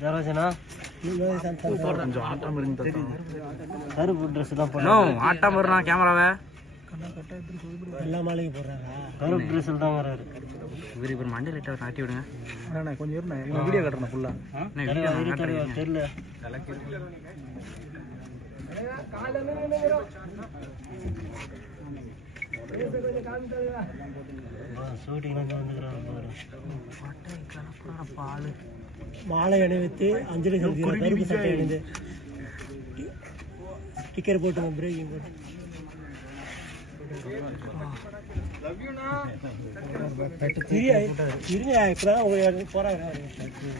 ஜெயராஜனா கொஞ்சம் ஆட்டம் இருந்து கருப்பு ட்ரெஸ் தான் போடணும். ஆட்டம் வருண்ணா கேமராவை எல்லா மாலைக்கு போடுறாங்க. கருப்பு ட்ரெஸ்ஸில் தான் வராரு. இவர் இப்போ மண்டே லைட்டாக காட்டி விடுங்க. கொஞ்சம் இருந்தேன் வீடியோ கட்டுறேன் ஃபுல்லாக தெரியல. மாலை அணிவித்து அஞ்சலி செலுத்துகிறார். கருப்பு சட்டை அணிந்து ஸ்டிக்கர் போட்டு பிரேக்கிங் போட்டு இருங்க இப்பதான் போறாங்க.